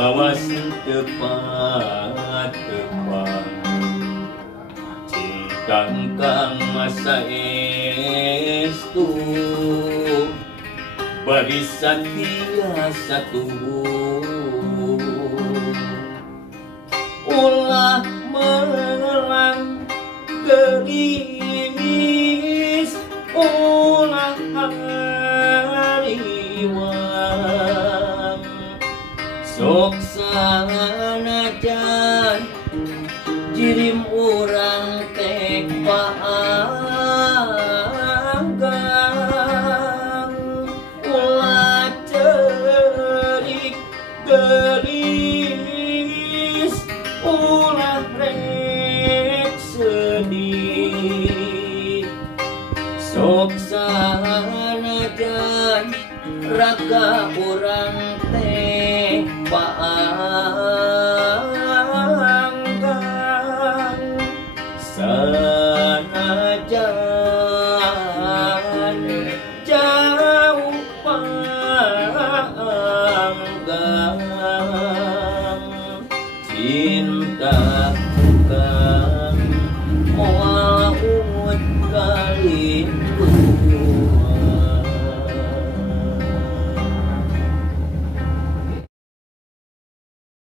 lawas tepat cintang kang masa estu bari satya satu ulah melang gelis ulah hariwang sok sanajan jirim urang tek paanggang ulah cerik gelis ulah rek sedih sok sanajan raga urang teh paanggang sanajan jauh panggang cinta kang moal umut kali